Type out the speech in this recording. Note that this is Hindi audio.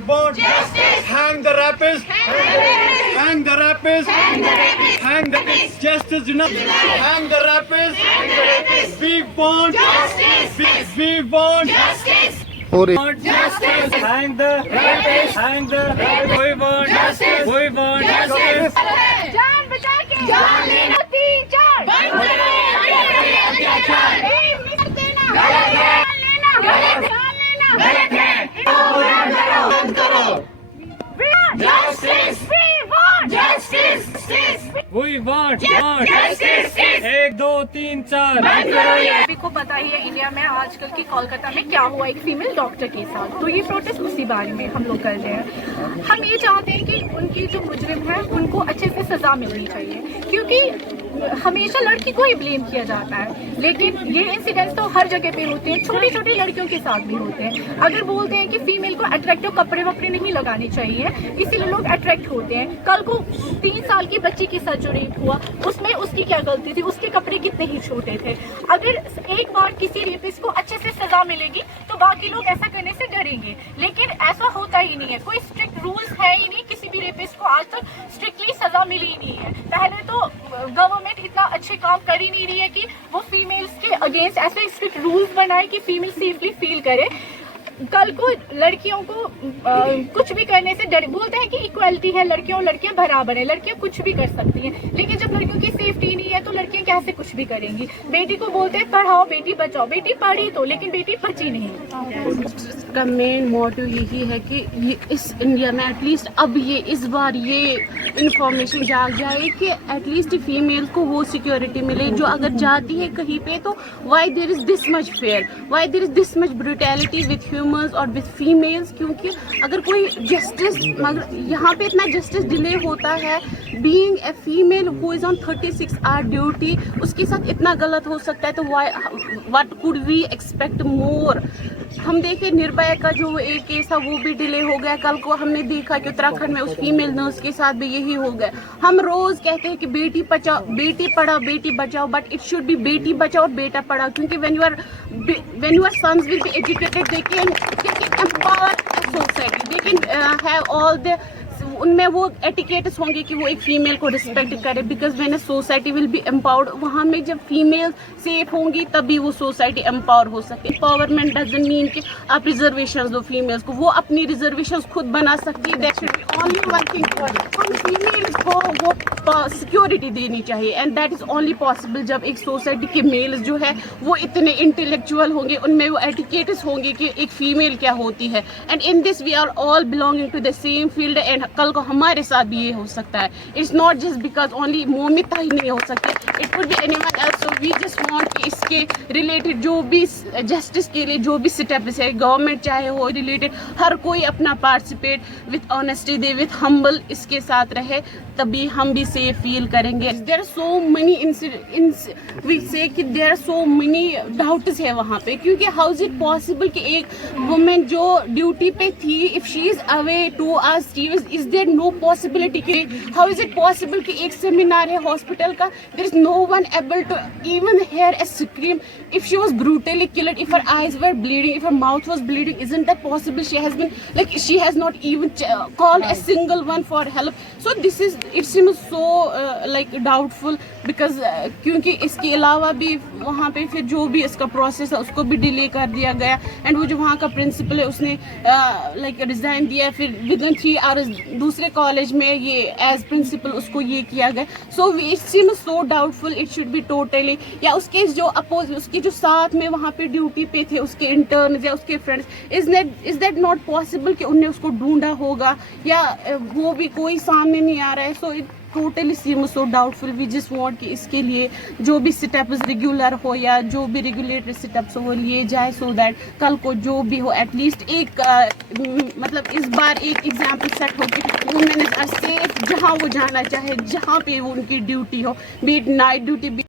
Big Bond. Justice. Hang the rapists. Hang the rapists. Hang the rapists. Hang the rapists. Hang the justice denied. Hang the rapists. Hang the rapists. Big Bond. Justice. Big Bond. Justice. Justice. Hang the rapists. Hang the rapists. We want Justice. We want justice. जान बचा के जान लेना। 3 4 बंद करें अत्याचार। गलत है। गलत है। गलत है। बंद करो। Justice. Justice. We want Justice. 1 2 3 4 बंद करो ये। सभी को पता ही है इंडिया में आजकल की कोलकाता में क्या हुआ एक फीमेल डॉक्टर के साथ, तो ये प्रोटेस्ट उसी बारे में हम लोग कर रहे हैं। हम ये चाहते हैं कि उनकी जो मुजरिम है उनको अच्छे से सजा मिलनी चाहिए, क्योंकि हमेशा लड़की को ही ब्लेम किया जाता है, लेकिन ये इंसिडेंट्स तो हर जगह पे होते हैं, छोटी छोटी लड़कियों के साथ भी होते हैं। अगर बोलते हैं कि फीमेल को अट्रैक्टिव कपड़े वपड़े नहीं लगाने चाहिए, इसीलिए लोग अट्रैक्ट होते हैं। कल को 3 साल की बच्ची के साथ जो रेप हुआ उसमें उसकी क्या गलती थी, उसके कपड़े कितने ही छोटे थे। अगर एक बार किसी रेपिस्ट को अच्छे से सजा मिलेगी तो बाकी लोग ऐसा करने से डरेंगे, लेकिन ऐसा होता ही नहीं है। कोई स्ट्रिक्ट रूल्स है ही नहीं, किसी भी रेपिस्ट को आज तक स्ट्रिक्टली सजा मिली ही नहीं है। पहले तो गवर्नमेंट इतना अच्छे काम कर ही नहीं रही है कि वो फीमेल्स के अगेंस्ट ऐसे स्ट्रिक्ट रूल्स बनाए कि फीमेल सेफली फील करे। कल को लड़कियों को कुछ भी करने से डर, बोलते हैं कि इक्वालिटी है, लड़कियों और लड़कियां बराबर है, लड़कियां कुछ भी कर सकती हैं, लेकिन जब लड़कियों की सेफ्टी नहीं है तो लड़कियां कैसे कुछ भी करेंगी। बेटी को बोलते हैं पढ़ाओ बेटी बचाओ, बेटी पढ़ी तो, लेकिन बेटी बची नहीं। का मेन मोटिव यही है कि ये इस इंडिया में एटलीस्ट अब ये इस बार ये इंफॉर्मेशन जाग जाए कि एटलीस्ट फीमेल को वो सिक्योरिटी मिले जो अगर जाती है कहीं पे तो why there is this much fair, why there is this much brutality with humans और विथ फीमेल्स। क्योंकि अगर कोई जस्टिस, मगर यहाँ पे इतना जस्टिस डिले होता है, being a female who is on 36 hour duty, उसके साथ इतना गलत हो सकता है, तो what could we expect more. हम देखे निर्भया का जो एक केस था वो भी डिले हो गया। कल को हमने देखा कि उत्तराखंड में उस फीमेल नर्स के साथ भी यही हो गया। हम रोज कहते हैं कि Beti Bachao Beti Padhao Beti Bachao, but it should be Beti Bachao बेटा पढ़ाओ, क्योंकि when your sons will be educated they can empower a society, they can have all the, उनमें वो एटिकेट्स होंगे कि वो एक फीमेल को रिस्पेक्ट करे, because when a society will be empowered, वहाँ में जब फीमेल सेफ होंगी तभी वो सोसाइटी एम्पावर हो सकती है। एम्पावरमेंट डजंट मीन कि आप रिजर्वेशंस दो फीमेल्स को, वो अपनी रिजर्वेशंस खुद बना सकती है। That should be only one thing, हम फीमेल्स को वो सिक्योरिटी देनी चाहिए, and that is only possible जब एक सोसाइटी के मेल्स जो है वो इतने इंटेलेक्चुअल होंगे, उनमें वो एटिकेट्स होंगे कि एक फीमेल क्या होती है। And in this we are all belonging to the same field, and कल को हमारे साथ भी ये हो सकता है। It's not just because only Momita ही नहीं हो सकती, it could be anyone else. So we just want कि इसके रिलेटेड जो भी जस्टिस के लिए जो भी स्टेप्स है, गवर्नमेंट चाहे हो रिलेटेड, हर कोई अपना पार्टिसिपेट विथ ऑनेस्टी दे, विथ हम्बल इसके साथ रहे, तभी हम भी सेफ फील करेंगे। There are so many we say कि there are so many doubts है वहाँ पे, क्योंकि हाउ इज इट पॉसिबल कि एक वुमेन जो ड्यूटी पे थी, if she is away 2 hours, is there no possibility कि हाउ इज इट पॉसिबल कि एक सेमिनार है हॉस्पिटल का, there is no one able to even hear a scream if she was brutally killed, if her eyes were bleeding, if her mouth was bleeding, isn't that possible? She has been like, she has not even called a single one for help. So this is, it seems so like doubtful, because क्योंकि इसके अलावा भी वहाँ पे फिर जो भी इसका प्रोसेस है उसको भी डिले कर दिया गया, एंड वो जो वहाँ का प्रिंसिपल है उसने लाइक रिजाइन दिया, फिर विदिन 3 hours दूसरे कॉलेज में ये एज प्रिंसिपल उसको ये किया गया। So it seems so doubtful, it should be totally, या उसके जो अपोज, उसके जो साथ में वहाँ पे ड्यूटी पे थे उसके इंटर्न या उसके friends, is that not possible कि उनने उसको ढूंढा होगा, या वो भी कोई सामने नहीं आ रहा है। So it totally seems so doubtful. We just want कि इसके लिए जो भी स्टेप्स रेगुलर हो या जो भी रेगुलेटरी स्टेप्स हो वो लिए जाए, सो दैट कल को जो भी हो एटलीस्ट एक मतलब इस बार एक एग्जाम्पल सेट हो कि वुमेन इज सेफ जहाँ वो जाना चाहे, जहाँ पे वो उनकी ड्यूटी हो, बी इट नाइट ड्यूटी,